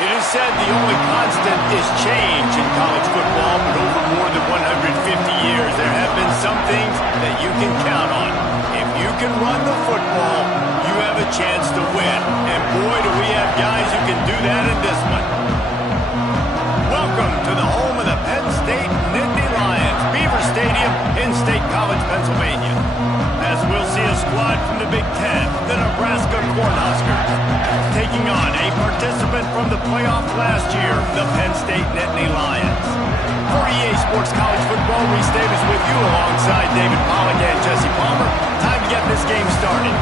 It is said the only constant is change in college football, but over more than 150 years, there have been some things that you can count on. If you can run the football, you have a chance to win. And boy, do we have guys who can do that in this one. Welcome to the home of the Penn State Nittany Lions, Beaver Stadium in State College, Pennsylvania. As we'll see a squad from the Big Ten, the Nebraska Cornhuskers, taking on a participant from the playoff last year, the Penn State Nittany Lions. For EA Sports College Football, Reese Davis with you alongside David Pollack and Jesse Palmer. Time to get this game started.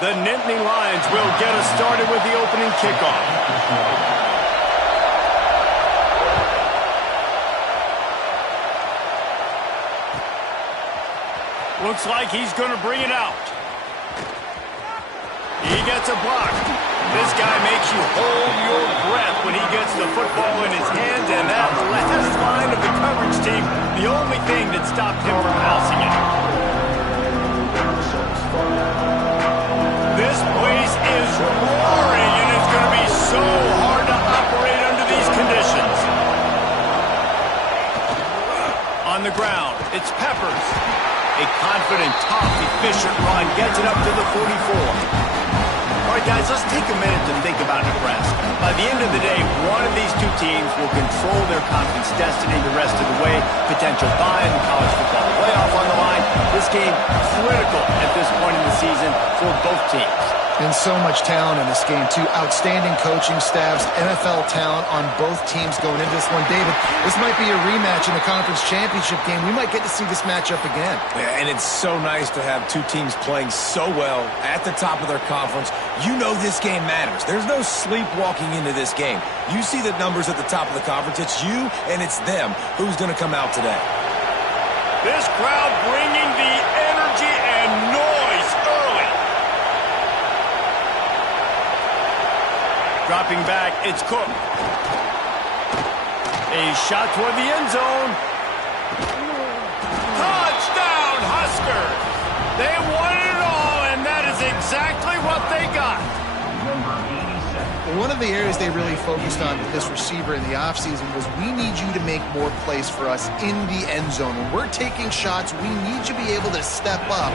The Nittany Lions will get us started with the opening kickoff. Looks like he's going to bring it out. He gets a block. This guy makes you hold your breath when he gets the football in his hands, and that last line of the coverage team, the only thing that stopped him from housing it. This place is roaring, and it's going to be so hard to operate under these conditions. On the ground, it's Peppers. A confident, tough, efficient run gets it up to the 44. All right, guys, let's take a minute to think about Nebraska. By the end of the day, one of these two teams will control their conference destiny the rest of the way. Potential bye in the college football playoff on the line. This game critical at this point in the season for both teams. And so much talent in this game, too. Outstanding coaching staffs, NFL talent on both teams going into this one. David, this might be a rematch in the conference championship game. We might get to see this matchup again. Yeah, and it's so nice to have two teams playing so well at the top of their conference. You know this game matters. There's no sleepwalking into this game. You see the numbers at the top of the conference. It's you and it's them. Who's going to come out today? This crowd bringing the energy and noise early. Dropping back, it's Cook. A shot toward the end zone. Touchdown, Huskers! They won it all, and that is exactly what they got. One of the areas they really focused on with this receiver in the offseason was we need you to make more plays for us in the end zone. When we're taking shots, we need you to be able to step up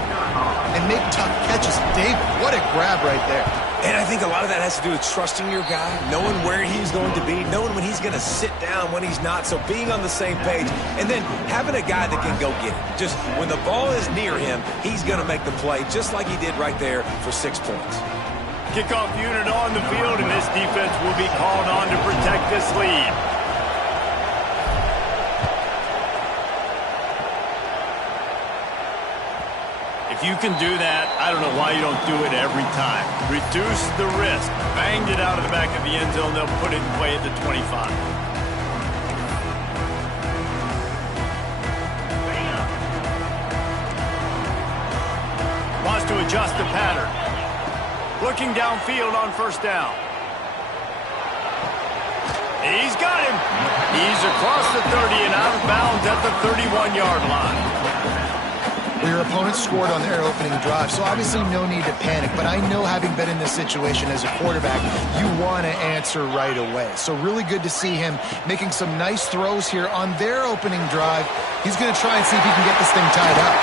and make tough catches. David, what a grab right there. And I think a lot of that has to do with trusting your guy, knowing where he's going to be, knowing when he's going to sit down, when he's not, so being on the same page, and then having a guy that can go get it. Just when the ball is near him, he's going to make the play, just like he did right there for 6 points. Kickoff unit on the field, and this defense will be called on to protect this lead. If you can do that, I don't know why you don't do it every time. Reduce the risk. Banged it out of the back of the end zone. They'll put it in play at the 25. Wants to adjust the pattern. Looking downfield on first down. He's got him. He's across the 30 and out of bounds at the 31-yard line. Your opponent scored on their opening drive, so obviously no need to panic. But I know, having been in this situation as a quarterback, you want to answer right away. So really good to see him making some nice throws here on their opening drive. He's going to try and see if he can get this thing tied up.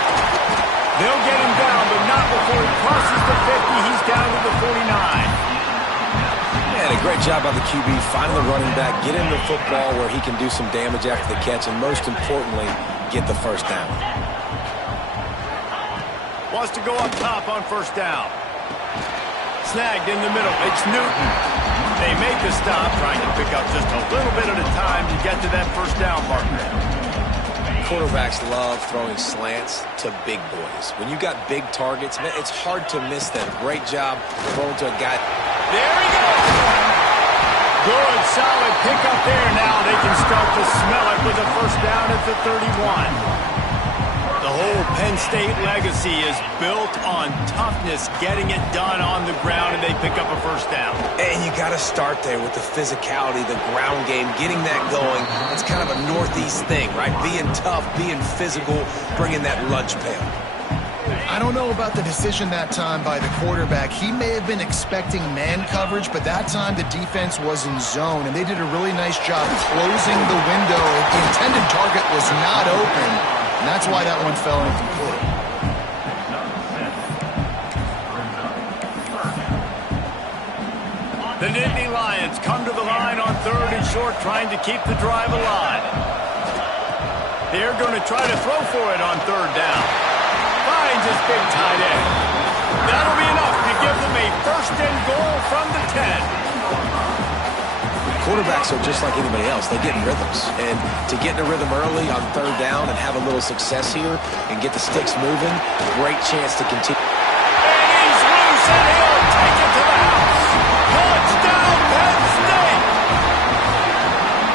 They'll get him down, but not before he crosses the 50. He's down to the 49. And a great job by the QB, finding the running back, get him the football where he can do some damage after the catch, and most importantly, get the first down. Wants to go up top on first down. Snagged in the middle. It's Newton. They make the stop, trying to pick up just a little bit at a time to get to that first down marker. Quarterbacks love throwing slants to big boys. When you got big targets, man, it's hard to miss them. Great job throwing to a guy. There he goes. Good, solid pickup there. Now they can start to smell it with a first down at the 31. The whole Penn State legacy is built on toughness, getting it done on the ground, and they pick up a first down. And you got to start there with the physicality, the ground game, getting that going. It's kind of a Northeast thing, right? Being tough, being physical, bringing that lunch pail. I don't know about the decision that time by the quarterback. He may have been expecting man coverage, but that time the defense was in zone, and they did a really nice job closing the window. The intended target was not open. And that's why that one fell incomplete. The Nittany Lions come to the line on 3rd and short, trying to keep the drive alive. They're going to try to throw for it on 3rd down. Finds his big tight end. That'll be enough to give them a first and goal from the 10. Quarterbacks are just like anybody else. They get in rhythms. And to get in a rhythm early on 3rd down and have a little success here and get the sticks moving, great chance to continue. And he's loose, and he'll take it to the house. Touchdown, Penn State!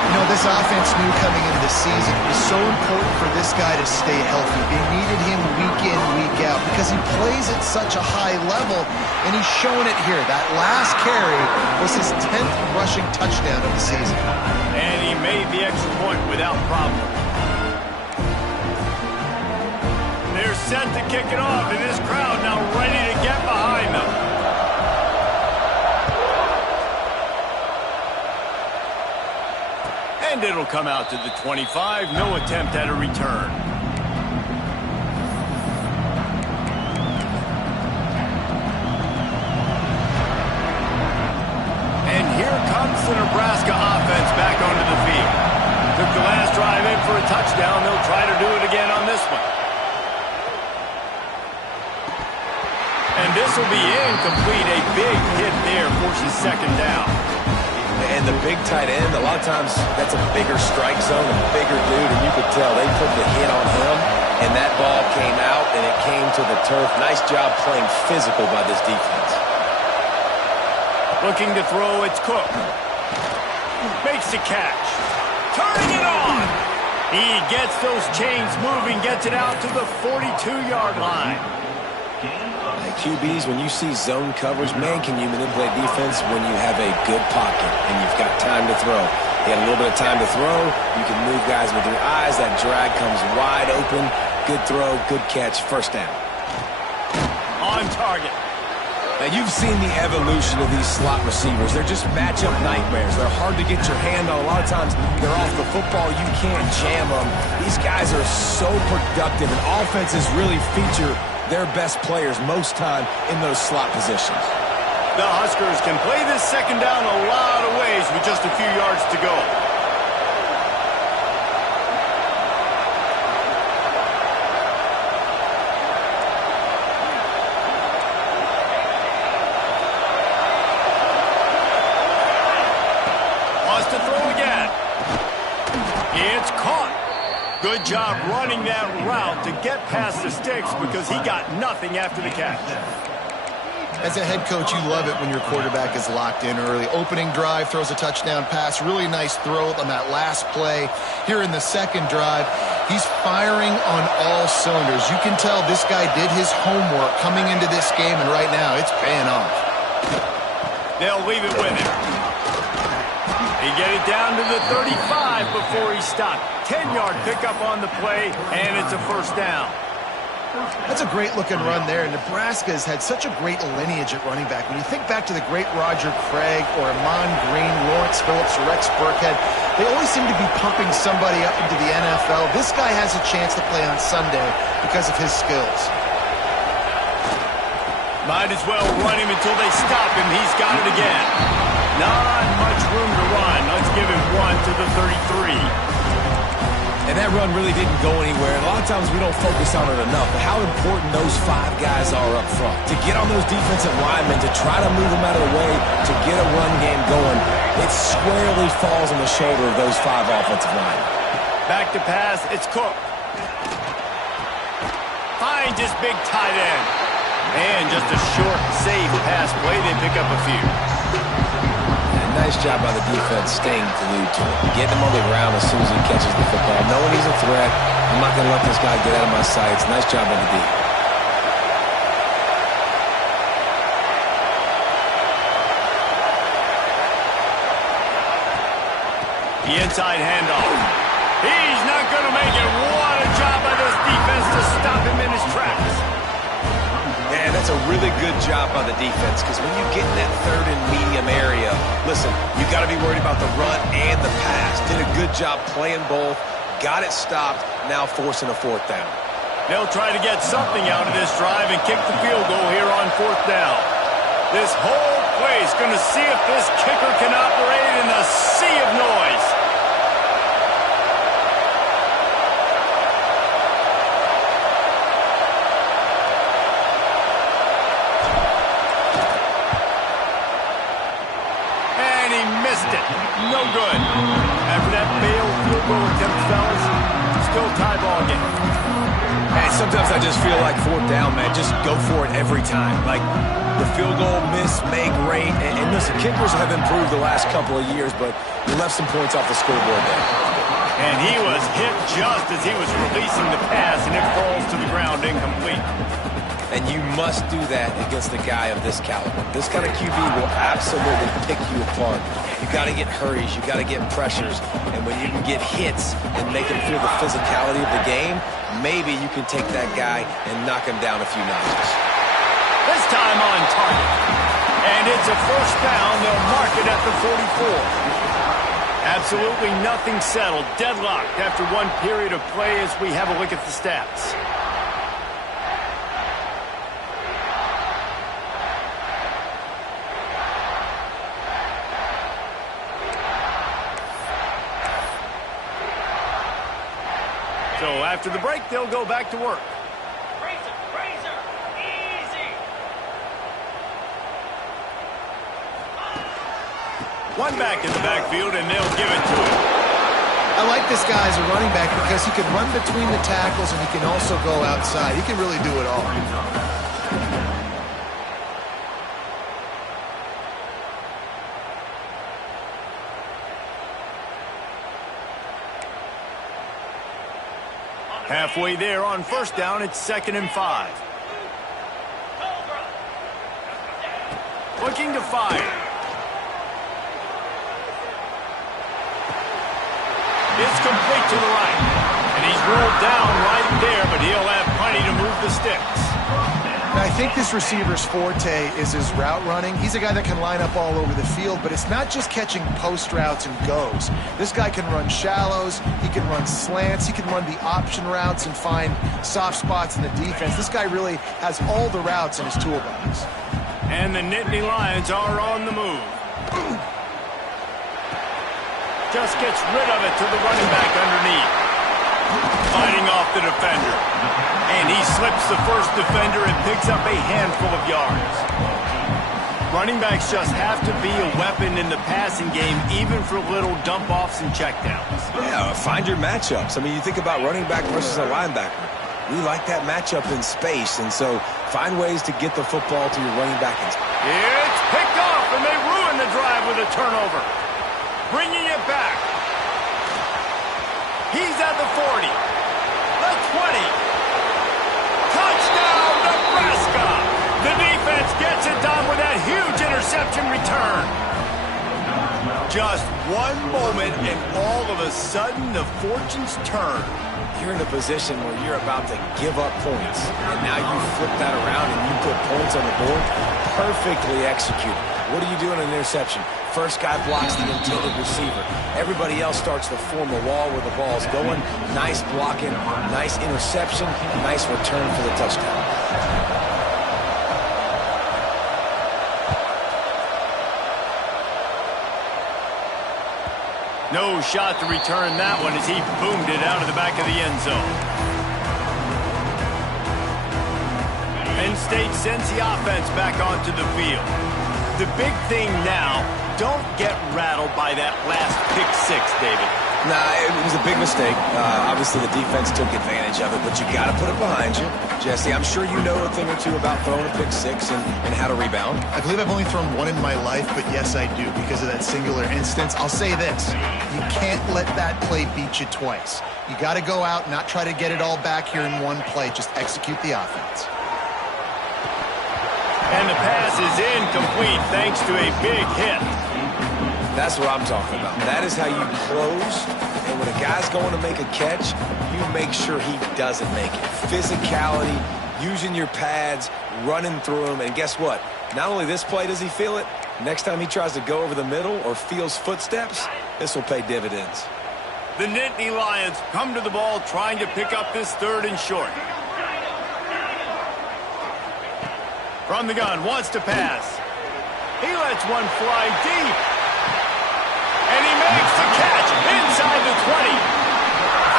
You know, this offense knew coming into the season it was so important for this guy to stay healthy. They needed him week in, week out because he plays at such a high level, and he's showing it here. That last carry was his 10th rushing touchdown of the season. And he made the extra point without problem. They're set to kick it off, and this crowd now ready to get behind them. And it'll come out to the 25. No attempt at a return. And here comes the Nebraska offense back onto the field. Took the last drive in for a touchdown. They'll try to do it again on this one. And this will be incomplete. A big hit there forces 2nd down. And the big tight end, a lot of times that's a bigger strike zone, a bigger dude, and you could tell they put the hit on him, and that ball came out, and it came to the turf. Nice job playing physical by this defense. Looking to throw, it's Cook. Makes the catch. Turning it on. He gets those chains moving, gets it out to the 42-yard line. QBs, when you see zone coverage, man, can you manipulate defense when you have a good pocket and you've got time to throw. You had a little bit of time to throw. You can move guys with your eyes. That drag comes wide open. Good throw, good catch, first down. On target. Now, you've seen the evolution of these slot receivers. They're just matchup nightmares. They're hard to get your hand on. A lot of times, they're off the football. You can't jam them. These guys are so productive, and offenses really feature their best players most time in those slot positions. The Huskers can play this 2nd down a lot of ways with just a few yards to go. Wants to throw again. It's caught. Good job running that route to get past the sticks because he got nothing after the catch. As a head coach, you love it when your quarterback is locked in early. Opening drive, throws a touchdown pass. Really nice throw on that last play. Here in the 2nd drive, he's firing on all cylinders. You can tell this guy did his homework coming into this game, and right now it's paying off. They'll leave it with him. He get it down to the 35 before he stopped. 10-yard pickup on the play, and it's a first down. That's a great-looking run there. Nebraska has had such a great lineage at running back. When you think back to the great Roger Craig or Amon Green, Lawrence Phillips, Rex Burkhead, they always seem to be pumping somebody up into the NFL. This guy has a chance to play on Sunday because of his skills. Might as well run him until they stop him. He's got it again. Not much room to run. Let's give him one to the 33. And that run really didn't go anywhere. And a lot of times we don't focus on it enough, but how important those 5 guys are up front. To get on those defensive linemen, to try to move them out of the way, to get a run game going, it squarely falls on the shoulder of those 5 offensive linemen. Back to pass, it's Cook. Finds his big tight end. And just a short, safe pass play, they pick up a few. And nice job by the defense staying glued to him. Getting him on the ground as soon as he catches the football. Knowing he's a threat, I'm not going to let this guy get out of my sights. Nice job by the D. The inside handoff. He's not going to make it. What a job by this defense to stop him in his tracks. Man, that's a really good job by the defense, because when you get in that third and medium area, listen, you got to be worried about the run and the pass. Did a good job playing both, got it stopped, now forcing a fourth down. They'll try to get something out of this drive and kick the field goal here on fourth down. This whole place going to see if this kicker can operate in a sea of noise. And he missed it. No good. After that failed field goal attempt, fellas, still tie ball game. And sometimes I just feel like fourth down, man, just go for it every time. Like, the field goal miss, make, rate. And listen, kickers have improved the last couple of years, but he left some points off the scoreboard there. And he was hit just as he was releasing the pass, and it falls to the ground incomplete. And you must do that against a guy of this caliber. This kind of QB will absolutely pick you apart. You got to get hurries, you got to get pressures, and when you can get hits and make him feel the physicality of the game, maybe you can take that guy and knock him down a few notches. This time on target. And it's a first down. They'll mark it at the 44. Absolutely nothing settled. Deadlocked after one period of play as we have a look at the stats. So after the break, they'll go back to work. One back in the backfield, and they'll give it to him. I like this guy as a running back because he can run between the tackles and he can also go outside. He can really do it all. Halfway there on first down, it's 2nd and 5. Looking to fire. It's complete to the right. And he's rolled down right there, but he'll have plenty to move the sticks. And I think this receiver's forte is his route running. He's a guy that can line up all over the field, but it's not just catching post routes and goes. This guy can run shallows, he can run slants, he can run the option routes and find soft spots in the defense. This guy really has all the routes in his toolbox. And the Nittany Lions are on the move. Just gets rid of it to the running back underneath. Fighting off the defender. And he slips the first defender and picks up a handful of yards. Running backs just have to be a weapon in the passing game, even for little dump-offs and checkdowns. Yeah, find your matchups. I mean, you think about running back versus a linebacker. We like that matchup in space, and so find ways to get the football to your running back. It's picked off, and they ruin the drive with a turnover. Bringing it back. He's at the 40. The 20. Touchdown, Nebraska. The defense gets it done with that huge interception return. Just one moment, and all of a sudden, the fortunes turn. You're in a position where you're about to give up points, and now you flip that around and you put points on the board. Perfectly executed. What do you do in an interception? First guy blocks the intended receiver. Everybody else starts to form a wall where the ball's going. Nice blocking, nice interception, nice return for the touchdown. No shot to return that one as he boomed it out of the back of the end zone. Penn State sends the offense back onto the field. The big thing now don't get rattled by that last pick six, David. Nah, it was a big mistake. Obviously, the defense took advantage of it, but you got to put it behind you. Jesse, I'm sure you know a thing or two about throwing a pick six and how to rebound. I believe I've only thrown one in my life, but yes, I do because of that singular instance. I'll say this. You can't let that play beat you twice. You got to go out, not try to get it all back here in one play. Just execute the offense. And the pass is incomplete thanks to a big hit. That's what I'm talking about. That is how you close. And when a guy's going to make a catch, you make sure he doesn't make it. Physicality, using your pads, running through them. And guess what? Not only this play does he feel it, next time he tries to go over the middle or feels footsteps, this will pay dividends. The Nittany Lions come to the ball trying to pick up this third and short. From the gun, wants to pass. He lets one fly deep. And he makes the catch inside the 20.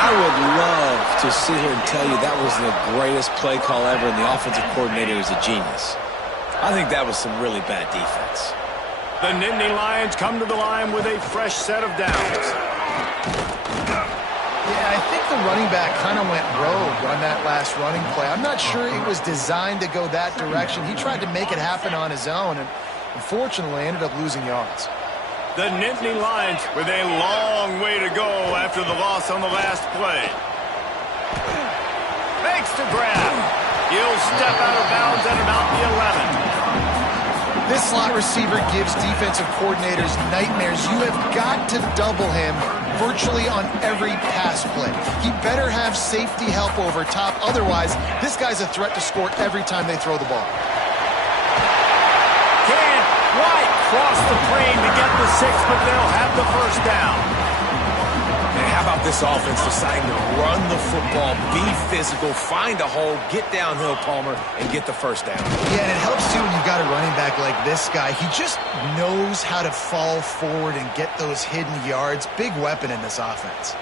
I would love to sit here and tell you that was the greatest play call ever and the offensive coordinator is a genius. I think that was some really bad defense. The Nittany Lions come to the line with a fresh set of downs. Yeah, I think the running back kind of went rogue on that last running play. I'm not sure it was designed to go that direction. He tried to make it happen on his own and unfortunately ended up losing yards. The Nittany Lions with a long way to go after the loss on the last play. Makes the grab. He'll step out of bounds at about the 11. This slot receiver gives defensive coordinators nightmares. You have got to double him virtually on every pass play. He better have safety help over top. Otherwise, this guy's a threat to score every time they throw the ball. White cross the plane to get the 6, but they'll have the first down. And how about this offense deciding to run the football, be physical, find a hole, get downhill, Palmer, and get the first down. Yeah, and it helps too when you've got a running back like this guy. He just knows how to fall forward and get those hidden yards. Big weapon in this offense.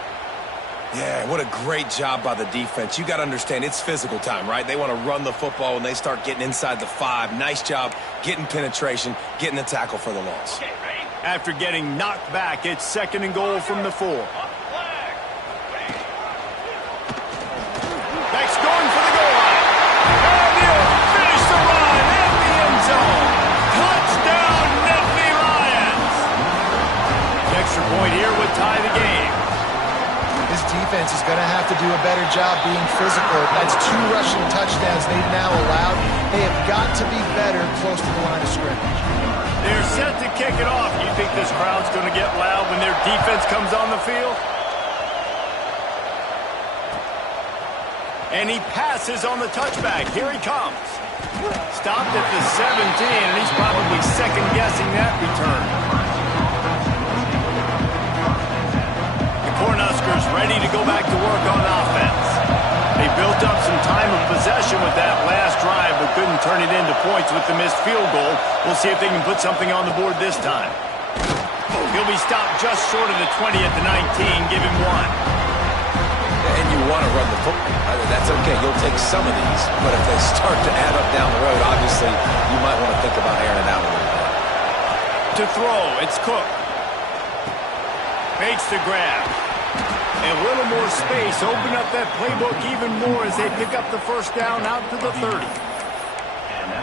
Yeah, what a great job by the defense. You got to understand, it's physical time, right? They want to run the football when they start getting inside the 5. Nice job getting penetration, getting the tackle for the loss. After getting knocked back, it's 2nd and goal from the 4. Next going for the goal line. And he'll finish the run at the end zone. Touchdown, Nittany Lions. The extra point here would tie the game. This defense is going to have to do a better job being physical. That's 2 rushing touchdowns they've now allowed. They have got to be better close to the line of scrimmage. They're set to kick it off. You think this crowd's going to get loud when their defense comes on the field? And he passes on the touchback. Here he comes. Stopped at the 17, and he's probably second-guessing that return. Cornhuskers ready to go back to work on offense. They built up some time of possession with that last drive, but couldn't turn it into points with the missed field goal. We'll see if they can put something on the board this time. He'll be stopped just short of the 20 at the 19. Give him 1. And you want to run the football. That's okay. You'll take some of these, but if they start to add up down the road, obviously you might want to think about airing it out a little bit. To throw, it's Cook. Makes the grab. And a little more space. Open up that playbook even more as they pick up the first down out to the 30.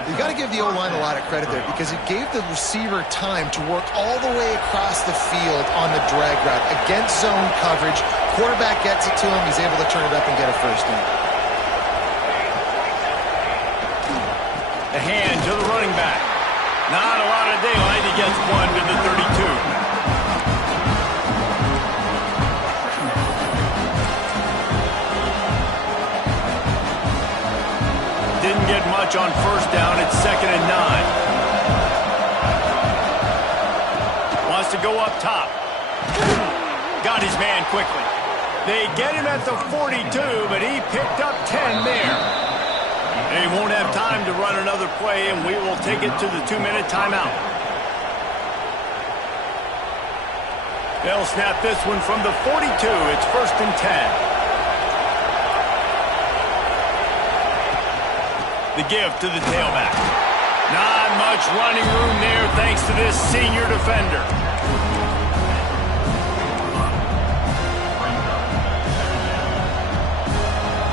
You got to give the O-line a lot of credit there because it gave the receiver time to work all the way across the field on the drag route against zone coverage. Quarterback gets it to him. He's able to turn it up and get a first down. The hand to the running back. Not a lot of daylight. He gets 1 to the 32. Didn't get much on first down. It's 2nd and 9. Wants to go up top. Got his man quickly. They get him at the 42, but he picked up 10 there. They won't have time to run another play, and we will take it to the 2-minute timeout. They'll snap this one from the 42. It's 1st and 10. The give to the tailback. Not much running room there thanks to this senior defender.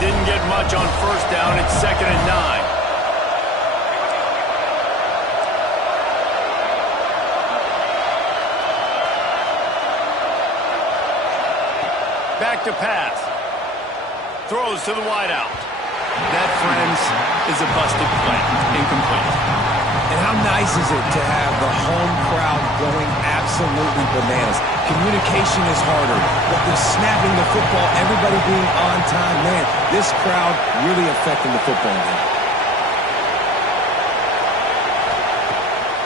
Didn't get much on first down. It's 2nd and 9. Back to pass. Throws to the wideout. That, friends, is a busted play. Incomplete. And how nice is it to have the home crowd going absolutely bananas? Communication is harder, but the snapping the football, everybody being on time, man, this crowd really affecting the football game.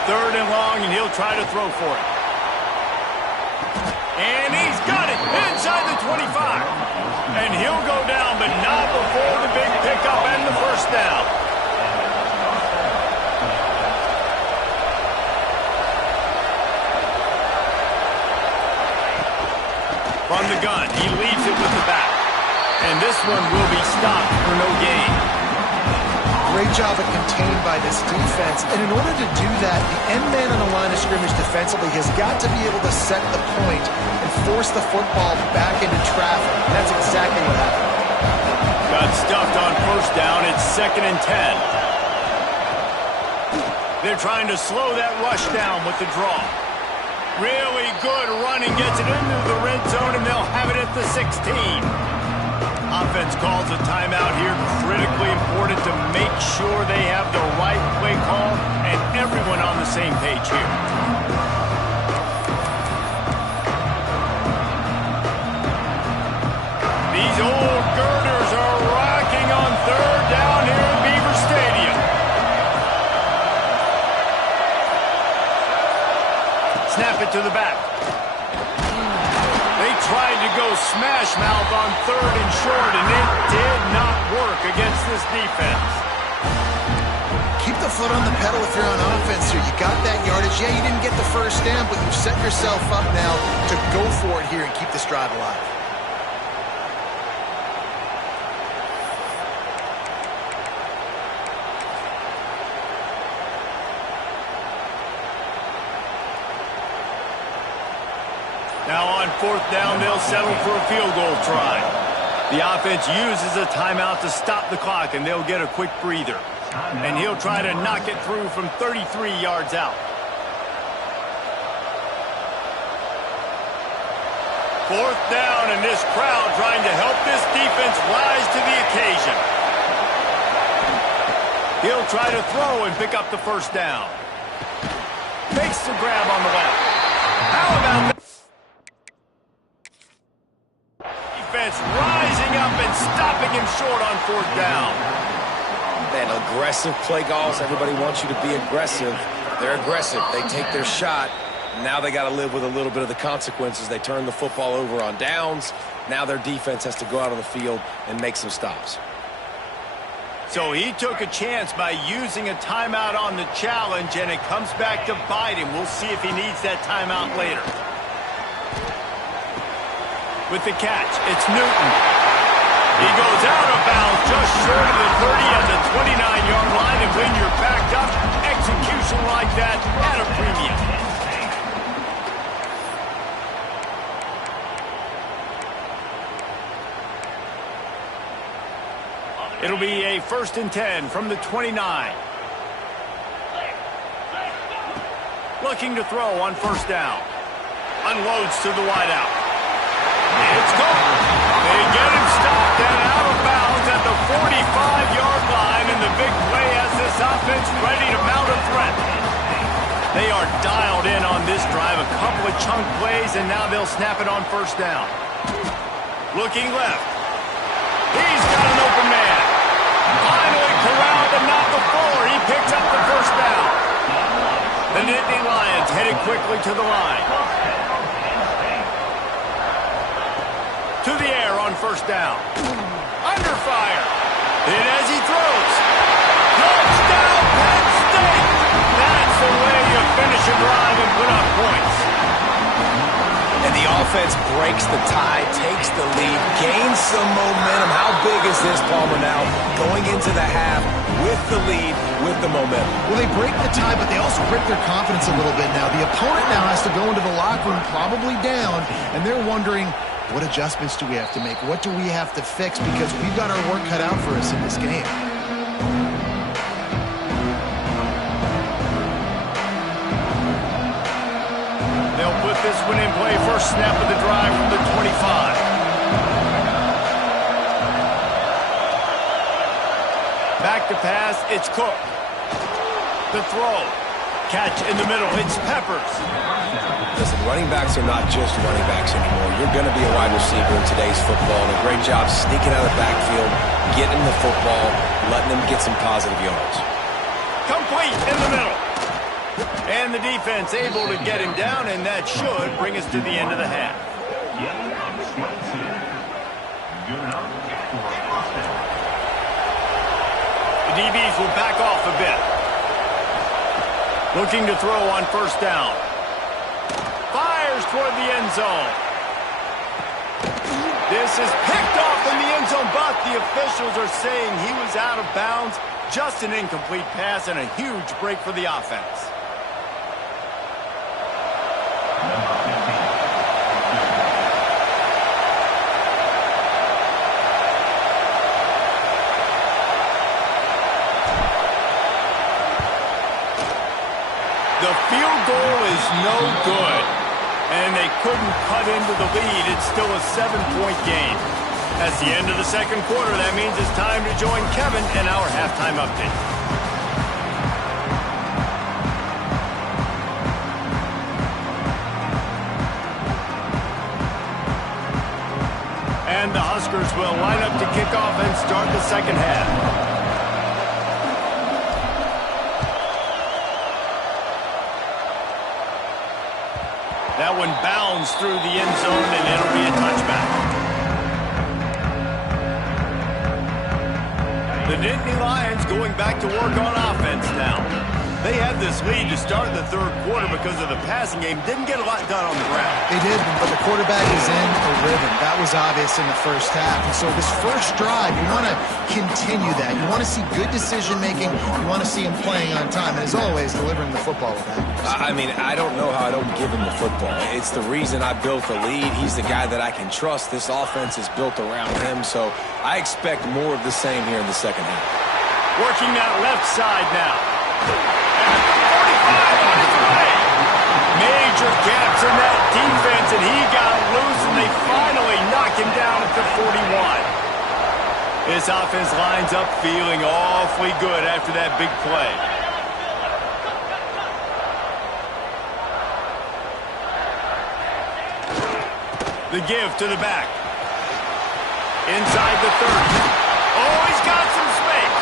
3rd and long, and he'll try to throw for it. And he's got it inside the 25. And he'll go down, but not before the big pickup and the first down. From the gun, he leaves it with the back. And this one will be stopped for no gain. Great job of contained by this defense. And in order to do that, the end man on the line of scrimmage defensively has got to be able to set the point and force the football back into traffic. And that's exactly what happened. Got stuffed on first down. It's 2nd and 10. They're trying to slow that rush down with the draw. Really good running, gets it into the red zone, and they'll have it at the 16. Offense calls a timeout here. Critically important to make sure they have the right play call and everyone on the same page here. These old girders are rocking on 3rd down here at Beaver Stadium. Snap it to the back. They tried to go smash mouth on 3rd and short, and it did not work against this defense. Keep the foot on the pedal if you're on offense here. You got that yardage. Yeah, you didn't get the first down, but you've set yourself up now to go for it here and keep this drive alive. Now on 4th down, they'll settle for a field goal try. The offense uses a timeout to stop the clock, and they'll get a quick breather. And he'll try to knock it through from 33 yards out. 4th down, and this crowd trying to help this defense rise to the occasion. He'll try to throw and pick up the first down. Makes the grab on the left. How about that? Defense rising up and stopping him short on 4th down. Man, aggressive play calls. Everybody wants you to be aggressive. They're aggressive. They take their shot. Now they got to live with a little bit of the consequences. They turn the football over on downs. Now their defense has to go out on the field and make some stops. So he took a chance by using a timeout on the challenge, and it comes back to bite him. We'll see if he needs that timeout later. With the catch, it's Newton. He goes out of bounds just short of the 30 at the 29-yard line, and when you're backed up, execution like that at a premium. It'll be a 1st and 10 from the 29. Looking to throw on 1st down. Unloads to the wideout. It's gone. They get him stopped and out of bounds at the 45-yard line, and the big play has this offense ready to mount a threat. They are dialed in on this drive, a couple of chunk plays, and now they'll snap it on 1st down. Looking left. He's got an open man. Finally corralled, but not before. He picks up the 1st down. The Nittany Lions headed quickly to the line. To the air on 1st down. Under fire. In as he throws. Touchdown, Penn State. That's the way you finish a drive and put up points. And the offense breaks the tie, takes takes the lead, gains some momentum. How big is this, Palmer, now going into the half with the lead, with the momentum? Well, they break the tie, but they also break their confidence a little bit now. The opponent now has to go into the locker room probably down, and they're wondering, what adjustments do we have to make? What do we have to fix? Because we've got our work cut out for us in this game. They'll put this one in play. First snap of the drive from the 25. Back to pass, it's Cook. The throw. Catch in the middle, it's Peppers. Listen, running backs are not just running backs anymore. You're going to be a wide receiver in today's football, and a great job sneaking out of the backfield, getting the football, letting them get some positive yards. Complete in the middle. And the defense able to get him down, and that should bring us to the end of the half. The DBs will back off a bit. Looking to throw on first down. Fires toward the end zone. This is picked off in the end zone, but the officials are saying he was out of bounds. Just an incomplete pass and a huge break for the offense. The field goal is no good, and they couldn't cut into the lead. It's still a 7-point game. That's the end of the second quarter. That means it's time to join Kevin in our halftime update. And the Huskers will line up to kick off and start the second half. That one bounds through the end zone, and it'll be a touchback. The Nittany Lions going back to work on offense now. They had this lead to start the third quarter because of the passing game. Didn't get a lot done on the ground. They did, but the quarterback is in a rhythm. That was obvious in the first half. And so this first drive, you want to continue that. You want to see good decision-making. You want to see him playing on time. And as always, delivering the football with accuracy. I mean, I don't know how I don't give him the football. It's the reason I built the lead. He's the guy that I can trust. This offense is built around him. So I expect more of the same here in the second half. Working that left side now. And 45 on his way. Major gaps in that defense, and he got loose, and they finally knock him down at the 41. This offense lines up feeling awfully good after that big play. The give to the back. Inside the 30. Oh, he's got some space.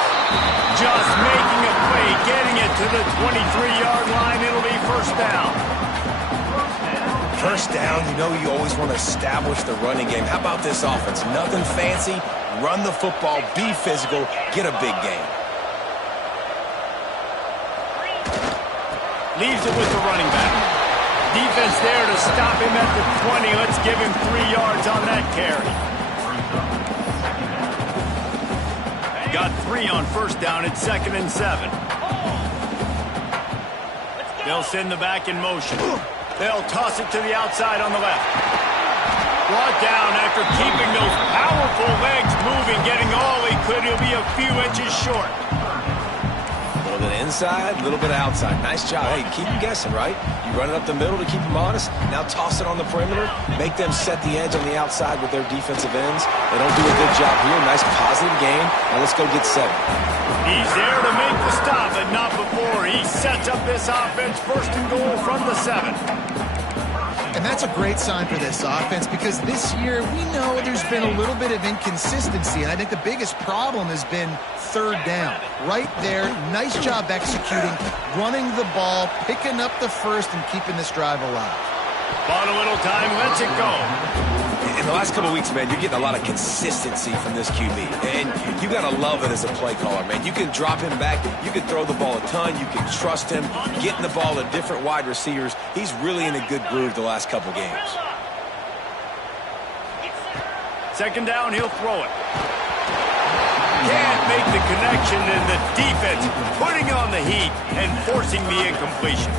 Just making a play, getting it to the 23-yard line. It'll be first down. First down, you know you always want to establish the running game. How about this offense? Nothing fancy. Run the football, be physical, get a big gain. Leaves it with the running back. Defense there to stop him at the 20. Let's give him 3 yards on that carry. Got 3 on first down. It's 2nd and 7. They'll send the back in motion. They'll toss it to the outside on the left. Brought down after keeping those powerful legs moving, getting all he could. He'll be a few inches short. A little bit inside, a little bit outside. Nice job. Hey, keep them guessing, right? You run it up the middle to keep them honest. Now toss it on the perimeter. Make them set the edge on the outside with their defensive ends. They don't do a good job here. Nice positive game. Now let's go get 7. He's there to make the stop, but not before. He sets up this offense first and goal from the 7. And that's a great sign for this offense because this year we know there's been a little bit of inconsistency, and I think the biggest problem has been third down. Right there, nice job executing, running the ball, picking up the first, and keeping this drive alive. Bought a little time, lets it go. In the last couple of weeks, man, you're getting a lot of consistency from this QB. And you got to love it as a play caller, man. You can drop him back. You can throw the ball a ton. You can trust him. Getting the ball to different wide receivers. He's really in a good groove the last couple games. Second down, he'll throw it. Can't make the connection, and the defense putting on the heat and forcing the incompletion.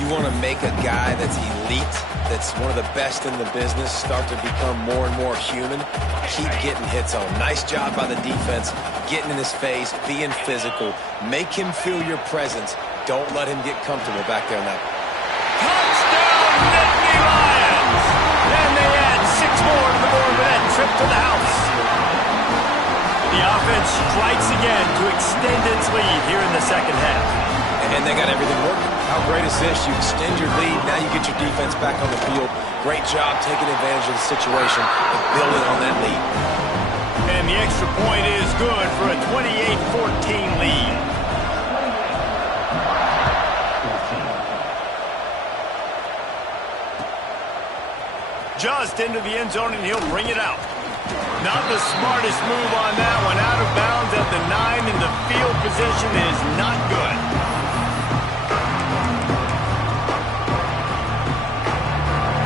You want to make a guy that's elite, that's one of the best in the business, start to become more and more human, keep getting hits on. Nice job by the defense, getting in his face, being physical. Make him feel your presence. Don't let him get comfortable back there now. Touchdown, Nittany Lions! And they add 6 more to the board with that trip to the house. The offense strikes again to extend its lead here in the second half. And they got everything working. How great is this? You extend your lead, now you get your defense back on the field. Great job taking advantage of the situation and building on that lead. And the extra point is good for a 28-14 lead. Just into the end zone, and he'll bring it out. Not the smartest move on that one. Out of bounds at the 9, and the field position is not good.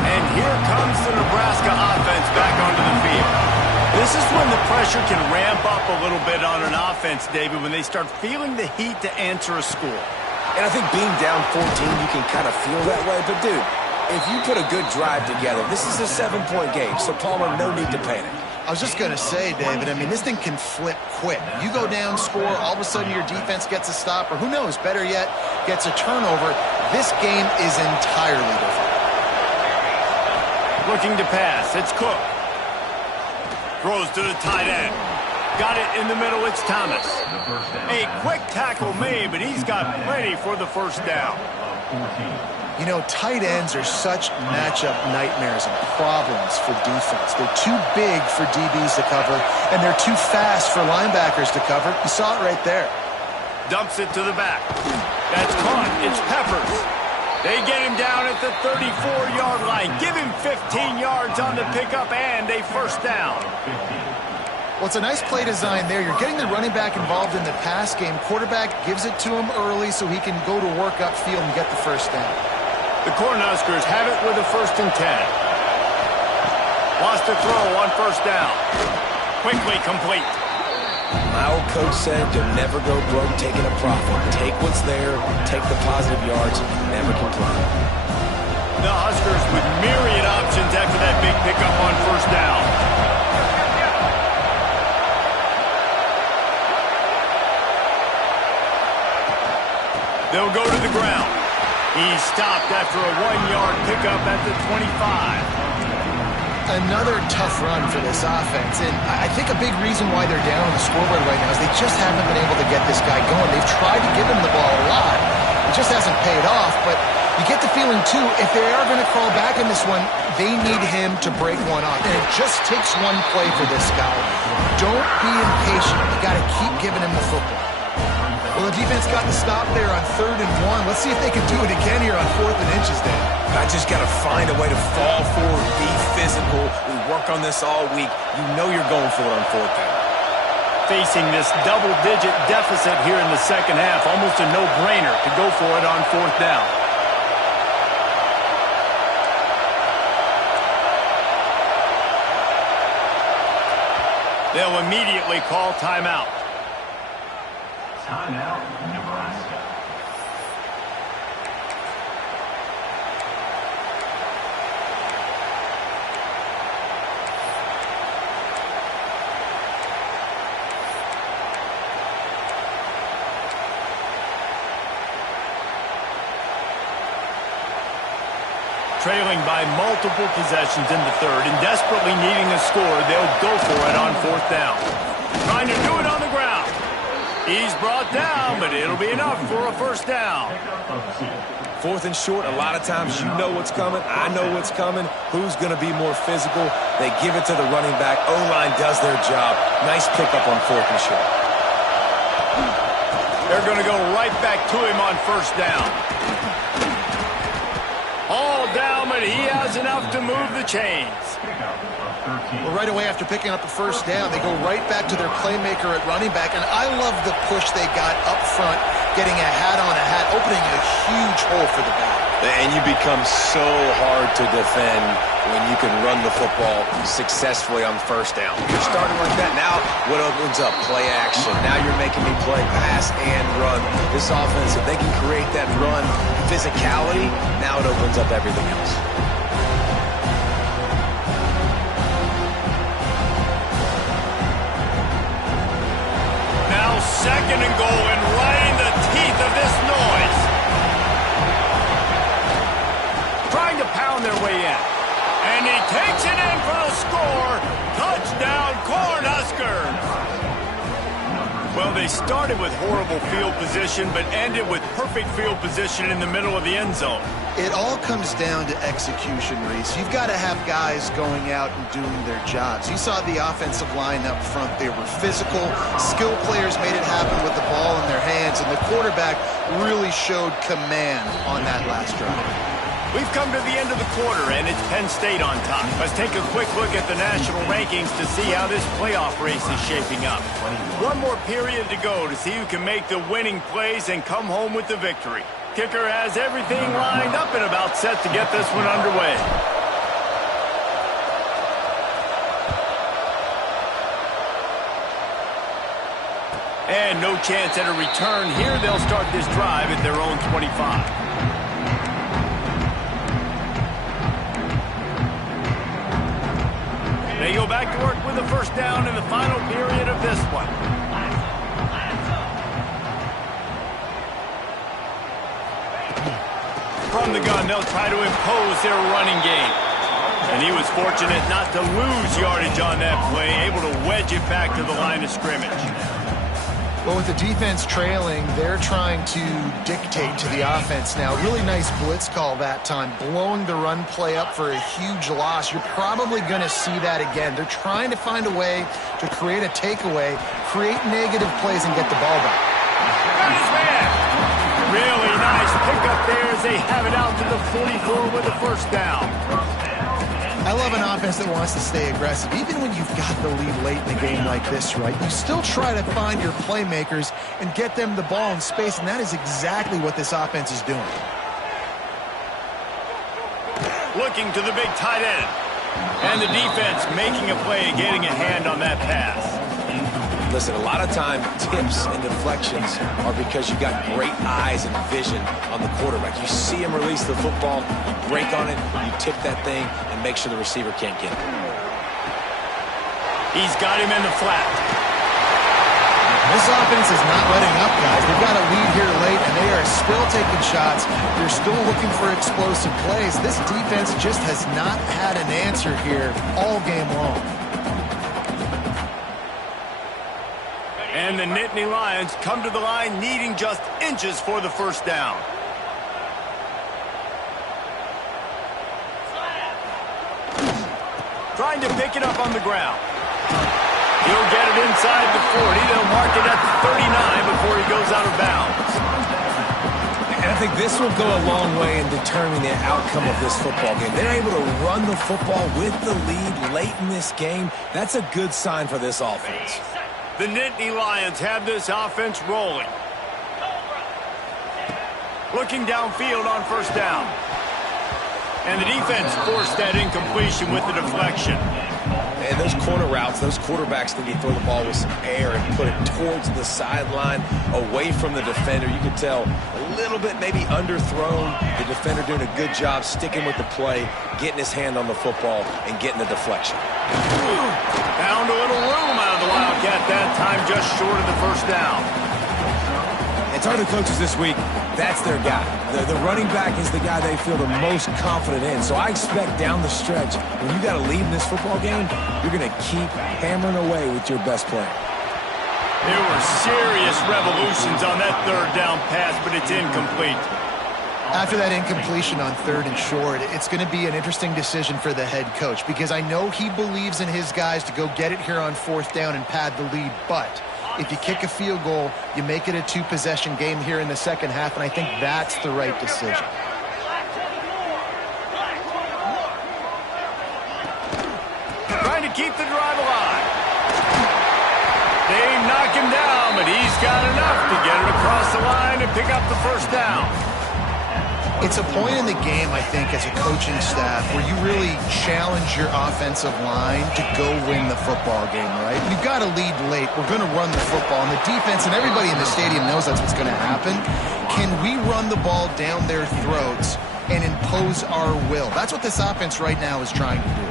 And here comes the Nebraska offense back onto the field. This is when the pressure can ramp up a little bit on an offense, David, when they start feeling the heat to answer a score. And I think being down 14, you can kind of feel that way. But, dude, if you put a good drive together, this is a 7-point game. So, Palmer, no need to panic. I was just going to say, David, I mean, this thing can flip quick. You go down, score, all of a sudden your defense gets a stop, or who knows, better yet, gets a turnover. This game is entirely different. Looking to pass, it's Cook. Throws to the tight end. Got it in the middle, it's Thomas. A quick tackle made, but he's got plenty for the first down. You know, tight ends are such matchup nightmares and problems for defense. They're too big for DBs to cover, and they're too fast for linebackers to cover. You saw it right there. Dumps it to the back. That's caught. It's Peppers. They get him down at the 34-yard line. Give him 15 yards on the pickup and a first down. Well, it's a nice play design there. You're getting the running back involved in the pass game. Quarterback gives it to him early so he can go to work upfield and get the first down. The Cornhuskers have it with a 1st and 10. Wants to throw on first down. Quickly complete. My old coach said you'll never go broke taking a profit. Take what's there, take the positive yards, never complain. The Huskers with myriad options after that big pickup on first down. They'll go to the ground. He's stopped after a 1-yard pickup at the 25. Another tough run for this offense, and I think a big reason why they're down on the scoreboard right now is they just haven't been able to get this guy going. They've tried to give him the ball a lot. It just hasn't paid off, but you get the feeling, too, if they are going to crawl back in this one, they need him to break one off, and it just takes one play for this guy. Don't be impatient. You got to keep giving him the football. Well, the defense got the stop there on 3rd and 1. Let's see if they can do it again here on 4th and inches, Dan. I just got to find a way to fall forward, be physical. We work on this all week. You know you're going for it on 4th down. Facing this double-digit deficit here in the second half, almost a no-brainer to go for it on 4th down. They'll immediately call timeout. Timeout, Nebraska. Trailing by multiple possessions in the 3rd and desperately needing a score, they'll go for it on 4th down. Trying to do it on the ground. He's brought down, but it'll be enough for a first down. 4th and short, a lot of times you know what's coming. I know what's coming. Who's going to be more physical? They give it to the running back. O-line does their job. Nice pickup on 4th and short. They're going to go right back to him on first down. All down, but he has enough to move the chains. Well, right away after picking up a first down, they go right back to their playmaker at running back, and I love the push they got up front getting a hat on a hat, opening a huge hole for the back. And you become so hard to defend when you can run the football successfully on first down. You're starting like that. Now what opens up? Play action. Now you're making me play pass and run. This offense, if they can create that run physicality, now it opens up everything else. Now 2nd and goal, and right in the teeth of this noise. Trying to pound their way in. And he takes it in for the score. Touchdown, Cornhuskers. Well, they started with horrible field position, but ended with perfect field position in the middle of the end zone. It all comes down to execution, Reese. You've got to have guys going out and doing their jobs. You saw the offensive line up front. They were physical. Skill players made it happen with the ball in their hands, and the quarterback really showed command on that last drive. We've come to the end of the quarter, and it's Penn State on top. Let's take a quick look at the national rankings to see how this playoff race is shaping up. One more period to go to see who can make the winning plays and come home with the victory. Kicker has everything lined up and about set to get this one underway. And no chance at a return here. They'll start this drive at their own 25. They go back to work with a first down in the final period of this one. From the gun, they'll try to impose their running game. And he was fortunate not to lose yardage on that play, able to wedge it back to the line of scrimmage. Well, with the defense trailing, they're trying to dictate to the offense now. Really nice blitz call that time, blowing the run play up for a huge loss. You're probably going to see that again. They're trying to find a way to create a takeaway, create negative plays, and get the ball back. Got his man. Really nice pickup there as they have it out to the 44 with a first down. I love an offense that wants to stay aggressive. Even when you've got the lead late in a game like this, right, you still try to find your playmakers and get them the ball in space, and that is exactly what this offense is doing. Looking to the big tight end. And the defense making a play, getting a hand on that pass. Listen, a lot of time, tips and deflections are because you got great eyes and vision on the quarterback. You see him release the football, you break on it, you tip that thing, and make sure the receiver can't get it. He's got him in the flat. This offense is not letting up, guys. They've got a lead here late, and they are still taking shots. They're still looking for explosive plays. This defense just has not had an answer here all game long. And the Nittany Lions come to the line needing just inches for the first down. Trying to pick it up on the ground. He'll get it inside the 40. They'll mark it at the 39 before he goes out of bounds. And I think this will go a long way in determining the outcome of this football game. They're able to run the football with the lead late in this game. That's a good sign for this offense. The Nittany Lions have this offense rolling. Looking downfield on first down. And the defense forced that incompletion with the deflection. And those corner routes, those quarterbacks need to throw the ball with some air and put it towards the sideline, away from the defender. You can tell a little bit maybe underthrown. The defender doing a good job sticking with the play, getting his hand on the football, and getting the deflection. Found a little room out of the Wildcat that time, just short of the first down. And talking to coaches this week, that's their guy. The running back is the guy they feel the most confident in. So I expect down the stretch, when you got a lead in this football game, you're going to keep hammering away with your best player. There were serious revolutions on that third down pass, but it's incomplete. After that incompletion on third and short, it's going to be an interesting decision for the head coach, because I know he believes in his guys to go get it here on fourth down and pad the lead, but if you kick a field goal, you make it a two-possession game here in the second half, and I think that's the right decision. Trying to keep the drive alive. They knock him down, but he's got enough to get it across the line and pick up the first down. It's a point in the game, I think, as a coaching staff where you really challenge your offensive line to go win the football game, right? We've got to lead late. We're going to run the football. And the defense and everybody in the stadium knows that's what's going to happen. Can we run the ball down their throats and impose our will? That's what this offense right now is trying to do.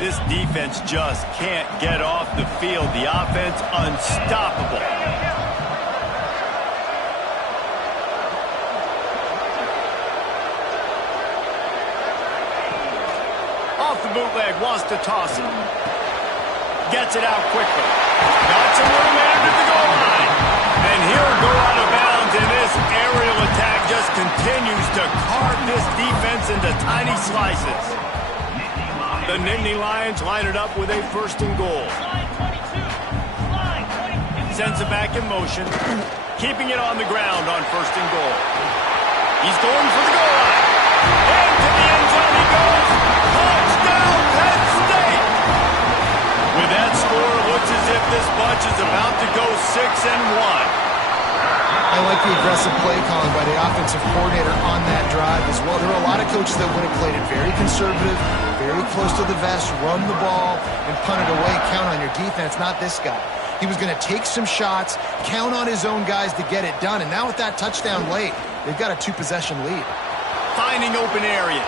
This defense just can't get off the field. The offense unstoppable. Off the bootleg, wants to toss it. Gets it out quickly. Got some room in at the goal line. And he'll go out of bounds, and this aerial attack just continues to carve this defense into tiny slices. The Nittany Lions line it up with a first and goal. Sends it back in motion, keeping it on the ground on first and goal. He's going for the goal line. Into the end zone he goes. Touchdown, Penn State! With that score, it looks as if this bunch is about to go 6-1. I like the aggressive play calling by the offensive coordinator on that drive as well. There are a lot of coaches that would have played it very conservative, very close to the vest, run the ball, and punt it away. Count on your defense, not this guy. He was going to take some shots, count on his own guys to get it done. And now with that touchdown late, they've got a 2-possession lead. Finding open areas.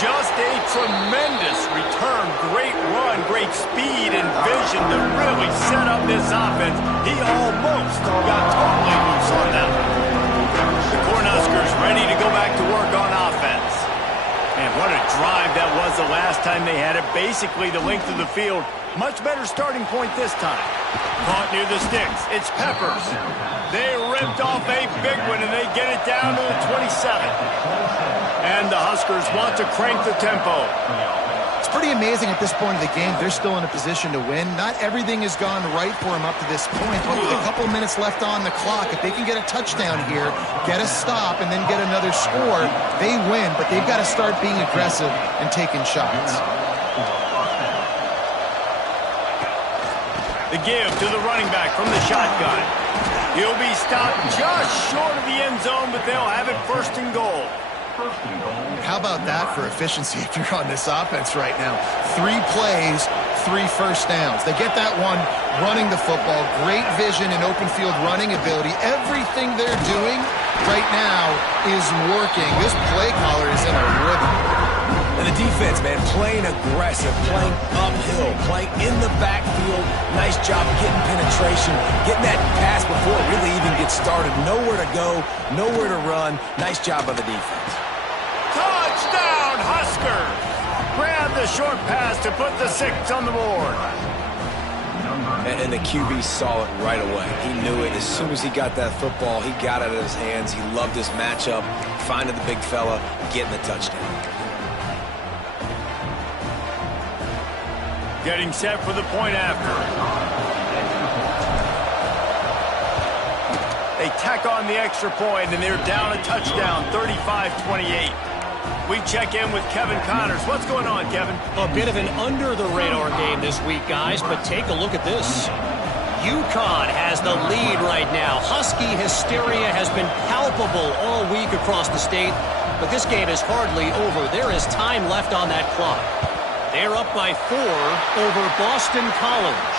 Just a tremendous return. Great run, great speed and vision to really set up this offense. He almost got totally loose on that one. The Cornhuskers ready to go back to work on offense. And what a drive that was the last time they had it. Basically the length of the field. Much better starting point this time. Caught near the sticks. It's Peppers. They ripped off a big one, and they get it down to the 27. And the Huskers want to crank the tempo. It's pretty amazing at this point of the game. They're still in a position to win. Not everything has gone right for them up to this point, but with a couple minutes left on the clock, if they can get a touchdown here, get a stop, and then get another score, they win. But they've got to start being aggressive and taking shots. The give to the running back from the shotgun. He'll be stopped just short of the end zone, but they'll have it first and goal. How about that for efficiency if you're on this offense right now? 3 plays, 3 first downs. They get that one running the football, great vision and open field running ability. Everything they're doing right now is working. This play caller is in a rhythm. And the defense, man, playing aggressive, playing uphill, playing in the backfield. Nice job getting penetration, getting that pass before it really even gets started. Nowhere to go, nowhere to run. Nice job by the defense. Touchdown, Huskers! Grab the short pass to put the 6 on the board. And the QB saw it right away. He knew it. As soon as he got that football, he got it out of his hands. He loved this matchup, finding the big fella, getting the touchdown. Getting set for the point after. They tack on the extra point, and they're down a touchdown, 35-28. We check in with Kevin Connors. What's going on, Kevin? A bit of an under-the-radar game this week, guys, but take a look at this. UConn has the lead right now. Husky hysteria has been palpable all week across the state, but this game is hardly over. There is time left on that clock. They're up by 4 over Boston College.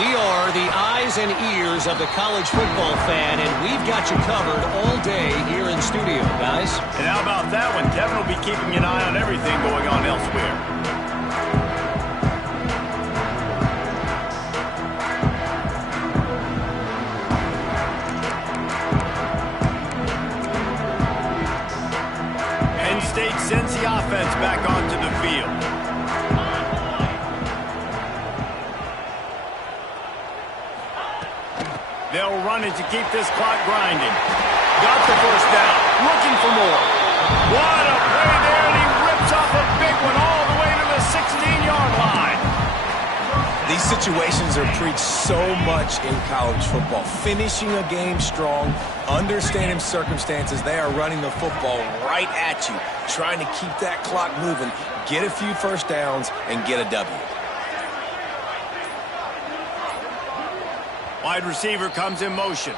We are the eyes and ears of the college football fan, and we've got you covered all day here in studio, guys. And how about that one? Kevin will be keeping an eye on everything going on elsewhere. Penn State sends the offense back onto the field. They'll run it to keep this clock grinding. Got the first down. Looking for more. What a play there, and he rips off a big one all the way to the 16-yard line. These situations are preached so much in college football. Finishing a game strong, understanding circumstances. They are running the football right at you, trying to keep that clock moving, get a few first downs, and get a W. Wide receiver comes in motion.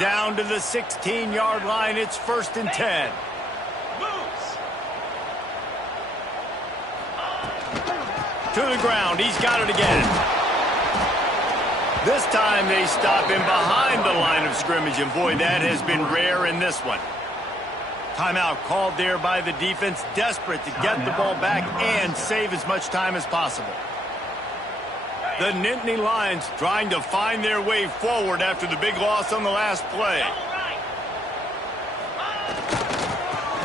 Down to the 16-yard line. It's 1st and 10. To the ground. He's got it again. This time they stop him behind the line of scrimmage, and boy, that has been rare in this one. Timeout called there by the defense, desperate to get the ball back and save as much time as possible. The Nittany Lions trying to find their way forward after the big loss on the last play.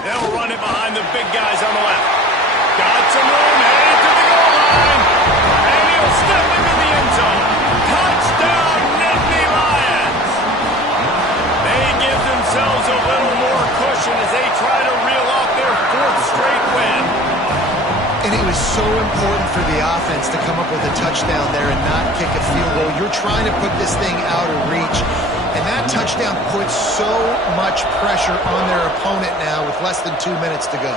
They'll run it behind the big guys on the left. Got some room, headed to the goal line. And he'll step into the end zone. Touchdown, Nittany Lions. They give themselves a little more cushion as they try to reel off their 4th straight win. And it was so important for the offense to come up with a touchdown there and not kick a field goal. You're trying to put this thing out of reach. And that touchdown puts so much pressure on their opponent now with less than 2 minutes to go.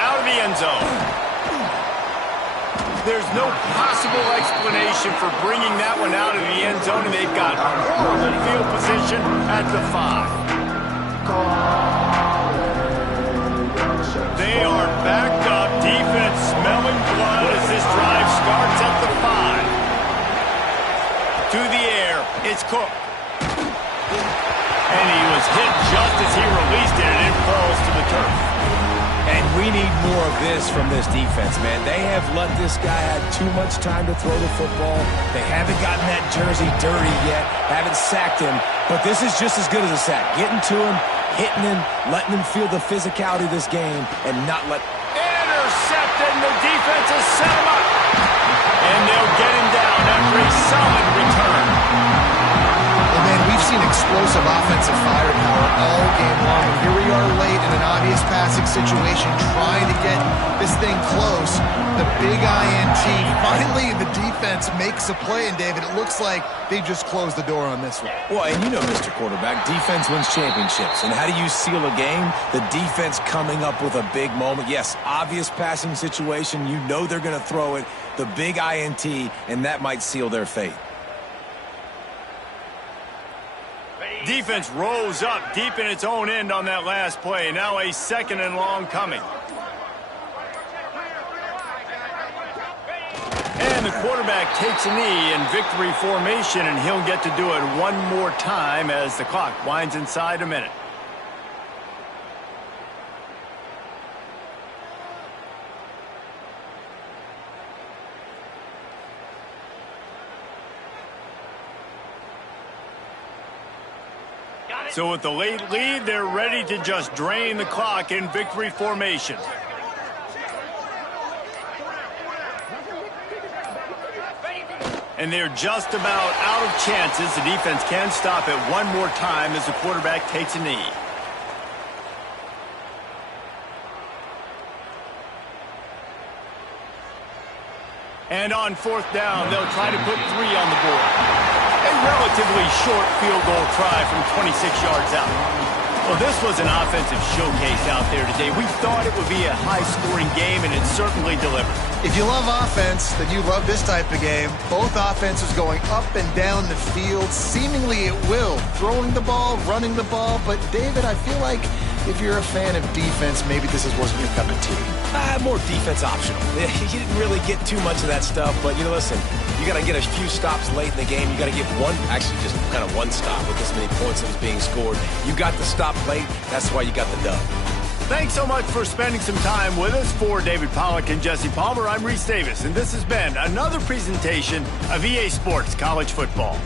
Out of the end zone. There's no possible explanation for bringing that one out of the end zone, and they've got horrible field position at the 5. They are backed up. Defense smelling blood as this drive starts at the 5. To the air, it's Cook. And he was hit just as he released it, and it falls to the turf. And we need more of this from this defense, man. They have let this guy have too much time to throw the football. They haven't gotten that jersey dirty yet, haven't sacked him. But this is just as good as a sack. Getting to him, hitting him, letting him feel the physicality of this game, and not let... Intercepted, and the defense has set him up. And they'll get him down after a solid return. And man, we've seen explosive offensive firepower all game long. And here we are late in an obvious passing situation, trying to get this thing close. The big INT. Finally, the defense makes a play, and David, it looks like they just closed the door on this one. Well, and you know, Mr. Quarterback, defense wins championships. And how do you seal a game? The defense coming up with a big moment. Yes, obvious passing situation. You know they're going to throw it. The big INT, and that might seal their fate. Defense rose up deep in its own end on that last play. Now a 2nd and long coming. And the quarterback takes a knee in victory formation, and he'll get to do it one more time as the clock winds inside a minute. So with the late lead, they're ready to just drain the clock in victory formation. And they're just about out of chances. The defense can stop it one more time as the quarterback takes a knee. And on 4th down, they'll try to put 3 on the board. A relatively short field goal try from 26 yards out. Well, this was an offensive showcase out there today. We thought it would be a high-scoring game, and it certainly delivered. If you love offense, then you love this type of game. Both offenses going up and down the field, seemingly at will. Throwing the ball, running the ball. But, David, I feel like if you're a fan of defense, maybe this wasn't your cup of tea. More defense optional. You didn't really get too much of that stuff, but, you know, listen, you got to get a few stops late in the game. You got to get one, actually just kind of one stop with this many points that was being scored. You got the stop late. That's why you got the dub. Thanks so much for spending some time with us. For David Pollack and Jesse Palmer, I'm Reese Davis, and this has been another presentation of EA Sports College Football.